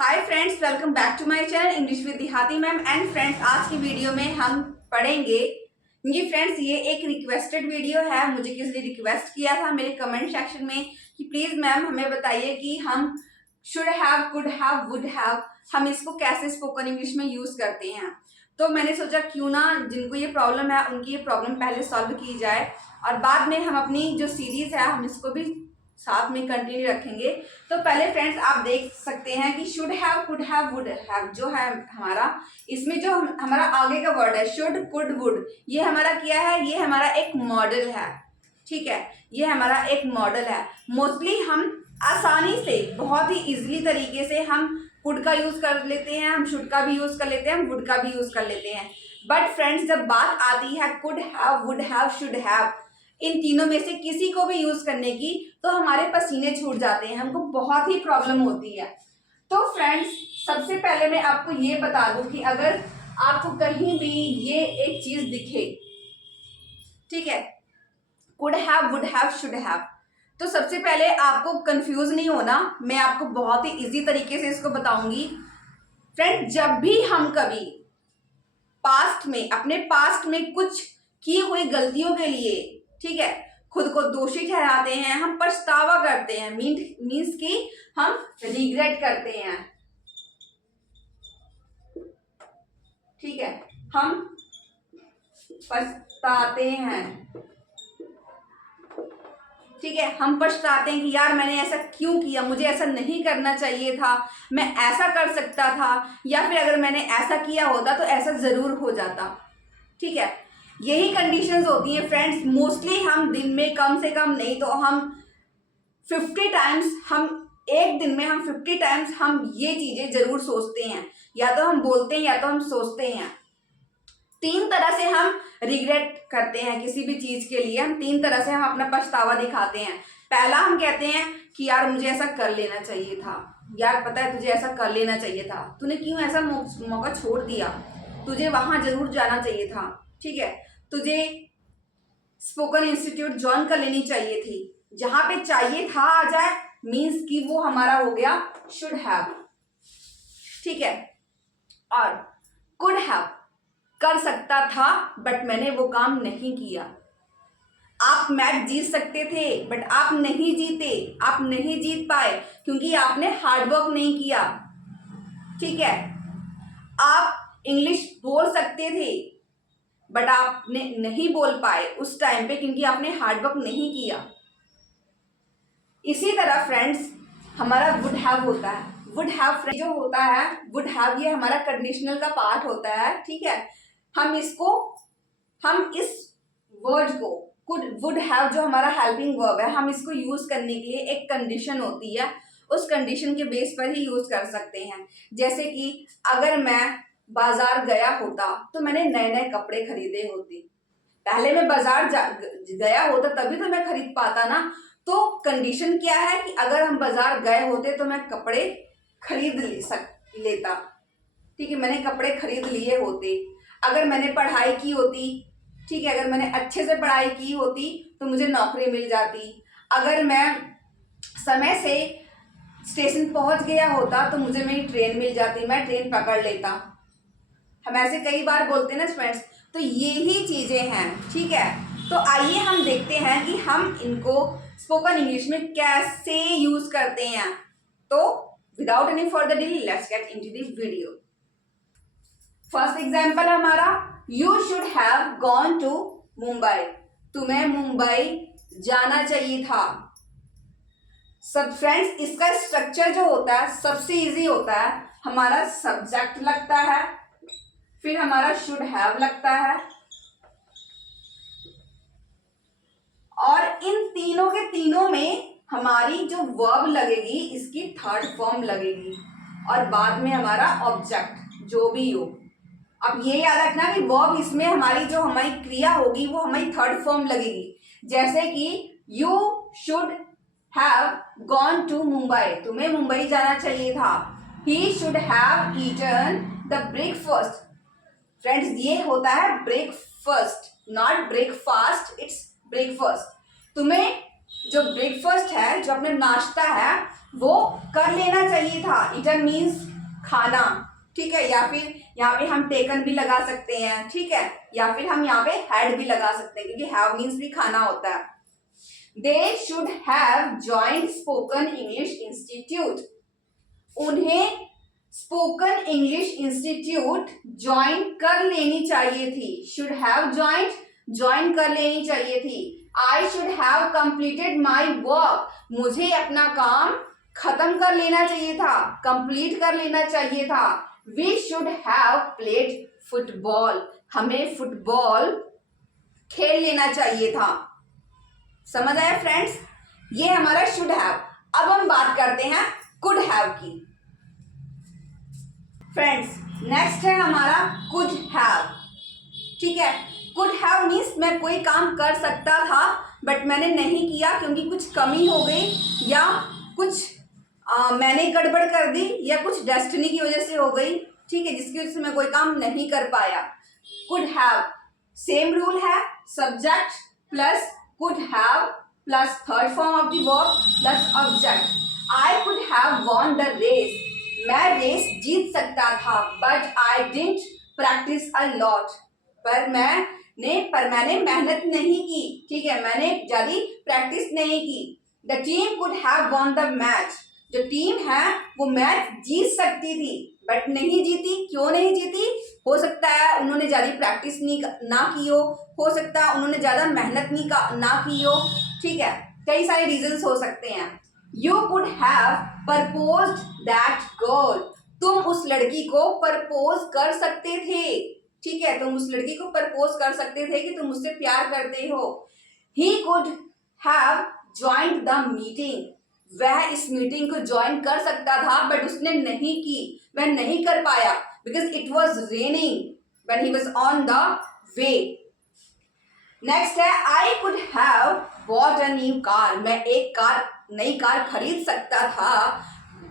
Hi friends, welcome back to my channel English with Dehati ma'am. And friends, आज की video में हम पढ़ेंगे जी फ्रेंड्स, ये एक रिक्वेस्टेड वीडियो है। मुझे किसी ने रिक्वेस्ट किया था मेरे कमेंट सेक्शन में कि प्लीज मैम हमें बताइए कि हम should have, could have, would have, हम इसको कैसे स्पोकन इंग्लिश में यूज करते हैं। तो मैंने सोचा क्यों ना जिनको ये प्रॉब्लम है उनकी ये प्रॉब्लम पहले सॉल्व की जाए और बाद में हम अपनी जो सीरीज है हम इसको भी साथ में कंटिन्यू रखेंगे। तो पहले फ्रेंड्स आप देख सकते हैं कि should have, could have, would have जो है हमारा, इसमें जो हमारा आगे का वर्ड है शुड, कुड, वुड, ये हमारा क्या है, ये हमारा एक मॉडल है। ठीक है, ये हमारा एक मॉडल है। मोस्टली हम आसानी से बहुत ही इजीली तरीके से हम कुड का यूज कर लेते हैं, हम शुड का भी यूज कर लेते हैं, हम वुड का भी यूज कर लेते हैं। बट फ्रेंड्स जब बात आती है could have, would have, should have, इन तीनों में से किसी को भी यूज करने की तो हमारे पसीने छूट जाते हैं, हमको बहुत ही प्रॉब्लम होती है। तो फ्रेंड्स सबसे पहले मैं आपको ये बता दूं कि अगर आपको कहीं भी ये एक चीज दिखे, ठीक है, could have, would have, should have, तो सबसे पहले आपको कंफ्यूज नहीं होना, मैं आपको बहुत ही इजी तरीके से इसको बताऊंगी। फ्रेंड जब भी हम कभी पास्ट में, अपने पास्ट में कुछ की हुई गलतियों के लिए, ठीक है, खुद को दोषी ठहराते हैं, हम पछतावा करते हैं, मीन्स कि हम रिग्रेट करते हैं, ठीक है, हम पछताते हैं, ठीक है, हम पछताते हैं कि यार मैंने ऐसा क्यों किया, मुझे ऐसा नहीं करना चाहिए था, मैं ऐसा कर सकता था, या फिर अगर मैंने ऐसा किया होता तो ऐसा जरूर हो जाता। ठीक है, यही कंडीशंस होती हैं फ्रेंड्स। मोस्टली हम दिन में कम से कम नहीं तो हम 50 टाइम्स, हम एक दिन में हम 50 टाइम्स हम ये चीजें जरूर सोचते हैं, या तो हम बोलते हैं या तो हम सोचते हैं। तीन तरह से हम रिग्रेट करते हैं किसी भी चीज के लिए, हम तीन तरह से हम अपना पछतावा दिखाते हैं। पहला हम कहते हैं कि यार मुझे ऐसा कर लेना चाहिए था, यार पता है तुझे ऐसा कर लेना चाहिए था, तूने क्यों ऐसा मौका छोड़ दिया, तुझे वहां जरूर जाना चाहिए था, ठीक है, तुझे स्पोकन इंस्टीट्यूट ज्वाइन कर लेनी चाहिए थी। जहां पे चाहिए था आ जाए मीन्स कि वो हमारा हो गया शुड हैव, ठीक है। और कुड हैव, कर सकता था बट मैंने वो काम नहीं किया। आप मैच जीत सकते थे बट आप नहीं जीते, आप नहीं जीत पाए क्योंकि आपने हार्डवर्क नहीं किया, ठीक है। आप इंग्लिश बोल सकते थे बट आपने नहीं बोल पाए उस टाइम पे क्योंकि आपने हार्डवर्क नहीं किया। इसी तरह फ्रेंड्स हमारा वुड हैव होता है। वुड हैव जो होता है, वुड हैव ये हमारा कंडीशनल का पार्ट होता है, ठीक है। हम इस वर्ड को कुड, वुड हैव जो हमारा हेल्पिंग वर्ब है, हम इसको यूज करने के लिए एक कंडीशन होती है, उस कंडीशन के बेस पर ही यूज कर सकते हैं। जैसे कि अगर मैं बाजार गया होता तो मैंने नए नए कपड़े खरीदे होते, पहले मैं बाजार गया होता तभी तो मैं खरीद पाता ना। तो कंडीशन क्या है कि अगर हम बाजार गए होते तो मैं कपड़े खरीद लेता, ठीक है, मैंने कपड़े खरीद लिए होते। अगर मैंने पढ़ाई की होती, ठीक है, अगर मैंने अच्छे से पढ़ाई की होती तो मुझे नौकरी मिल जाती। अगर मैं समय से स्टेशन पहुंच गया होता तो मुझे मेरी ट्रेन मिल जाती, मैं ट्रेन पकड़ लेता। हम ऐसे कई बार बोलते हैं ना फ्रेंड्स, तो ये ही चीजें हैं, ठीक है। तो आइए हम देखते हैं कि हम इनको स्पोकन इंग्लिश में कैसे यूज करते हैं। तो without any further delay let's get into the video. First example हमारा, you should have gone to Mumbai, तुम्हें मुंबई जाना चाहिए था। सब फ्रेंड्स इसका स्ट्रक्चर जो होता है सबसे इजी होता है, हमारा सब्जेक्ट लगता है, फिर हमारा शुड हैव लगता है, और इन तीनों के तीनों में हमारी जो वर्ब लगेगी इसकी थर्ड फॉर्म लगेगी, और बाद में हमारा ऑब्जेक्ट जो भी हो। अब ये याद रखना कि वर्ब इसमें हमारी जो हमारी क्रिया होगी वो हमारी थर्ड फॉर्म लगेगी। जैसे कि you should have gone to Mumbai, तुम्हें मुंबई जाना चाहिए था। He should have eaten the breakfast, friends ये होता है breakfast, not breakfast, it's breakfast. तुम्हें जो ब्रेकफास्ट है, जो अपना नाश्ता है, वो कर लेना चाहिए था। ईटन मीन्स खाना, ठीक है, या फिर यहाँ पे हम टेकन भी लगा सकते हैं, ठीक है, या फिर हम यहाँ पे हैड भी लगा सकते हैं क्योंकि हैव मीन्स भी खाना होता है। They should have joined spoken English institute. उन्हें स्पोकन इंग्लिश इंस्टीट्यूट ज्वाइन कर लेनी चाहिए थी। शुड हैव जॉइंट, ज्वाइन कर लेनी चाहिए थी। I should have completed my work. मुझे अपना काम खत्म कर लेना चाहिए था, कंप्लीट कर लेना चाहिए था। We should have played football. हमें फुटबॉल खेल लेना चाहिए था। समझ आया फ्रेंड्स? ये हमारा शुड हैव। अब हम बात करते हैं कुड हैव की। फ्रेंड्स नेक्स्ट है हमारा कुड हैव, ठीक है। कुड हैव मीन्स मैं कोई काम कर सकता था बट मैंने नहीं किया क्योंकि कुछ कमी हो गई या कुछ मैंने गड़बड़ कर दी या कुछ डेस्टिनी की वजह से हो गई, ठीक है, जिसकी वजह से मैं कोई काम नहीं कर पाया। कुड हैव सेम रूल है, subject plus could have plus third form of the verb plus object. I could have won the race. मैं रेस जीत सकता था but I didn't practise a lot. पर मैंने मेहनत नहीं की, ठीक है, मैंने ज्यादा प्रैक्टिस नहीं की। The team could have won the match. जो टीम है वो मैच जीत सकती थी बट नहीं जीती। क्यों नहीं जीती? हो सकता है उन्होंने ज्यादा प्रैक्टिस ना की हो सकता है उन्होंने ज्यादा मेहनत ना की हो, ठीक है, कई सारे रीजंस हो सकते हैं। You could have proposed that girl. तुम उस लड़की को प्रपोज कर सकते थे, ठीक है, तुम उस लड़की को प्रपोज कर सकते थे कि तुम उससे प्यार करते हो। He could have joined the meeting. वह इस मीटिंग को ज्वाइन कर सकता था बट उसने नहीं की, वह नहीं कर पाया because it was raining when he was on the way. Next है I could have bought a new car. मैं एक नई कार खरीद सकता था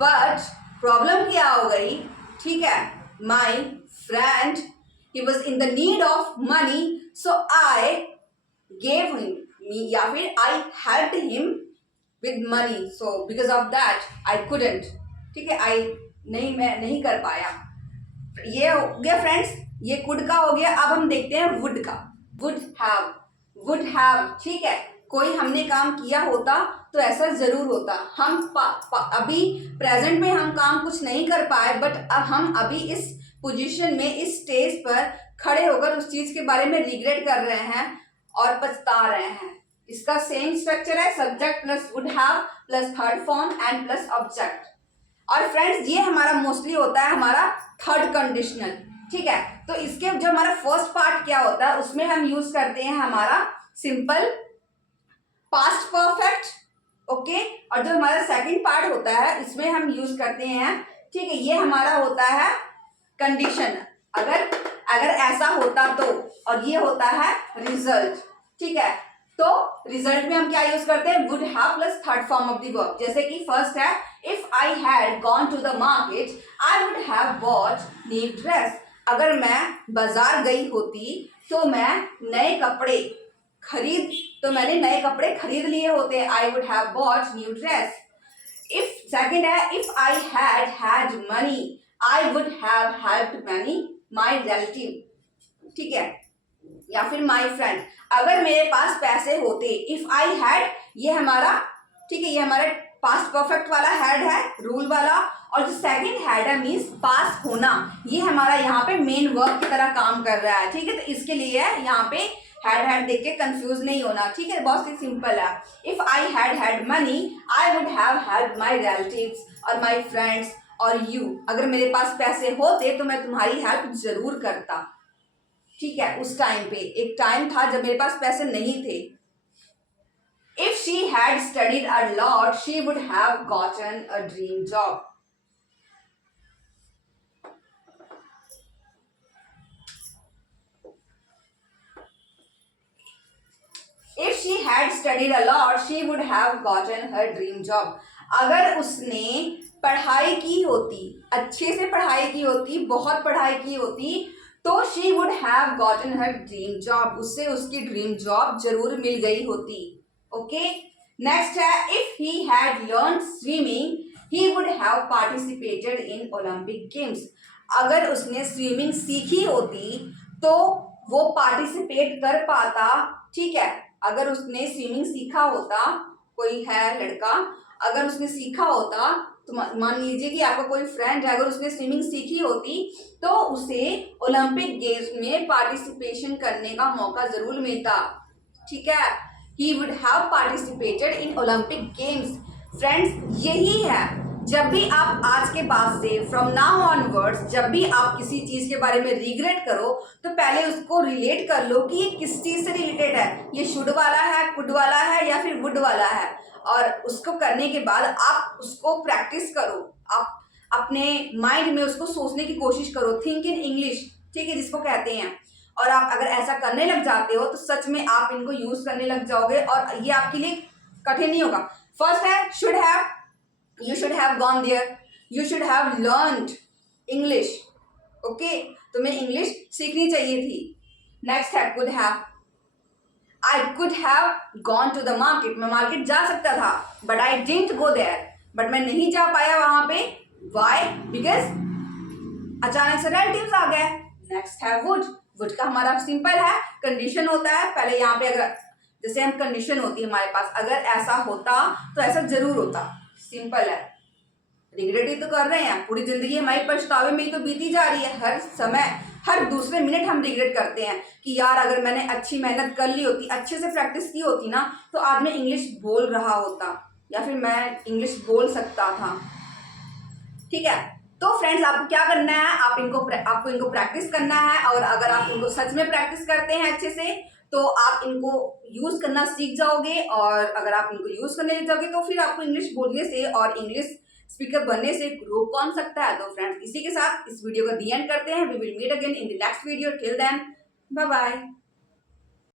बट प्रॉब्लम क्या हो गई, ठीक है, my friend he was in the need of money so I gave him या फिर आई helped him with money so because of that I couldn't, ठीक है, मैं नहीं कर पाया। ये हो गया फ्रेंड्स, ये कुड का हो गया। अब हम देखते हैं वुड का। वुड हैव, ठीक है, कोई हमने काम किया होता तो ऐसा जरूर होता। हम अभी प्रेजेंट में हम काम कुछ नहीं कर पाए बट अब हम अभी इस पोजीशन में इस स्टेज पर खड़े होकर उस चीज के बारे में रिग्रेट कर रहे हैं और पछता रहे हैं। इसका सेम स्ट्रक्चर है, subject plus would have plus third form and plus object. और फ्रेंड्स ये हमारा मोस्टली होता है हमारा थर्ड कंडीशनल, ठीक है। तो इसके जो हमारा फर्स्ट पार्ट क्या होता है उसमें हम यूज करते हैं हमारा सिंपल पास्ट परफेक्ट, ओके, और जो हमारा सेकंड पार्ट होता है इसमें हम यूज करते हैं, ठीक है, ये हमारा होता है कंडीशन, अगर ऐसा होता तो, और ये होता है रिजल्ट, ठीक है। तो रिजल्ट में हम क्या यूज करते हैं, would have plus third form of the verb. जैसे कि फर्स्ट है if I had gone to the market I would have bought new dress. अगर मैं बाजार गई होती तो मैंने नए कपड़े खरीद लिए होते, I would have bought new dress. If second है if I had money I would have helped money my relative, ठीक है, या फिर माई फ्रेंड। अगर मेरे पास पैसे होते, इफ आई हैड, ये हमारा, ठीक है, ये हमारा पास्ट परफेक्ट वाला हैड है, रूल वाला, और जो सेकंड हैड है मीन्स पास होना, ये हमारा यहाँ पे मेन वर्ब की तरह काम कर रहा है, ठीक है। तो इसके लिए यहाँ पे हैड देख के कंफ्यूज नहीं होना, ठीक है, बहुत ही सिंपल है। If I had money I would have help my relatives और माई फ्रेंड्स और यू। अगर मेरे पास पैसे होते तो मैं तुम्हारी हेल्प जरूर करता, ठीक है। उस टाइम पे एक टाइम था जब मेरे पास पैसे नहीं थे। If she had studied a lot, she would have gotten a dream job. If she had studied a lot, she would have gotten her dream job. अगर उसने पढ़ाई की होती, अच्छे से पढ़ाई की होती, बहुत पढ़ाई की होती, तो she would have gotten her dream job. उससे उसकी ड्रीम जॉब जरूर मिल गई होती, ओके। नेक्स्ट है, if he had learn swimming he would have participated in Olympic games. अगर उसने स्विमिंग सीखी होती तो वो पार्टिसिपेट कर पाता। ठीक है, अगर उसने स्विमिंग सीखा होता, कोई है लड़का, अगर उसने सीखा होता तो मान लीजिए कि आपका कोई फ्रेंड है, अगर उसने स्विमिंग सीखी होती तो उसे ओलंपिक गेम्स में पार्टिसिपेशन करने का मौका जरूर मिलता। ठीक है, he would have participated in Olympic games. Friends, यही है, जब भी आप आज के बाद से फ्रॉम नाउ ऑनवर्ड्स जब भी आप किसी चीज के बारे में रिग्रेट करो तो पहले उसको रिलेट कर लो कि ये किस चीज से रिलेटेड है, ये शुड वाला है, कुड वाला है या फिर वुड वाला है। और उसको करने के बाद आप उसको प्रैक्टिस करो, आप अपने माइंड में उसको सोचने की कोशिश करो, थिंक इन इंग्लिश, ठीक है, जिसको कहते हैं। और आप अगर ऐसा करने लग जाते हो तो सच में आप इनको यूज करने लग जाओगे और ये आपके लिए कठिन नहीं होगा। फर्स्ट है should have, you should have gone there, you should have learned English, okay, तुम्हें इंग्लिश सीखनी चाहिए थी। नेक्स्ट है could have, I could have gone to the market, मैं मार्केट जा सकता था, but I didn't go there, but मैं नहीं जा पाया वहां पे। why? because अचानक से रिलेटिव्स आ गए। नेक्स्ट है would, would का हमारा सिंपल है, कंडीशन होता है, पहले यहाँ पे अगर जैसे हम कंडीशन होती है हमारे पास, अगर ऐसा होता तो ऐसा जरूर होता, सिंपल है। रिग्रेट ही तो कर रहे हैं, पूरी जिंदगी हमारी पछतावे में ही तो बीती जा रही है, हर समय हर दूसरे मिनट हम रिग्रेट करते हैं कि यार अगर मैंने अच्छी मेहनत कर ली होती, अच्छे से प्रैक्टिस की होती ना, तो आज मैं इंग्लिश बोल रहा होता या फिर मैं इंग्लिश बोल सकता था। ठीक है, तो फ्रेंड्स आपको क्या करना है, आपको इनको प्रैक्टिस करना है, और अगर आप इनको सच में प्रैक्टिस करते हैं अच्छे से तो आप इनको यूज करना सीख जाओगे, और अगर आप इनको यूज करने लग जाओगे तो फिर आपको इंग्लिश बोलने से और इंग्लिश स्पीकर बनने से रोक कौन सकता है। तो फ्रेंड्स इसी के साथ इस वीडियो का दी एंड करते हैं। We will meet again in the next video, till then bye bye.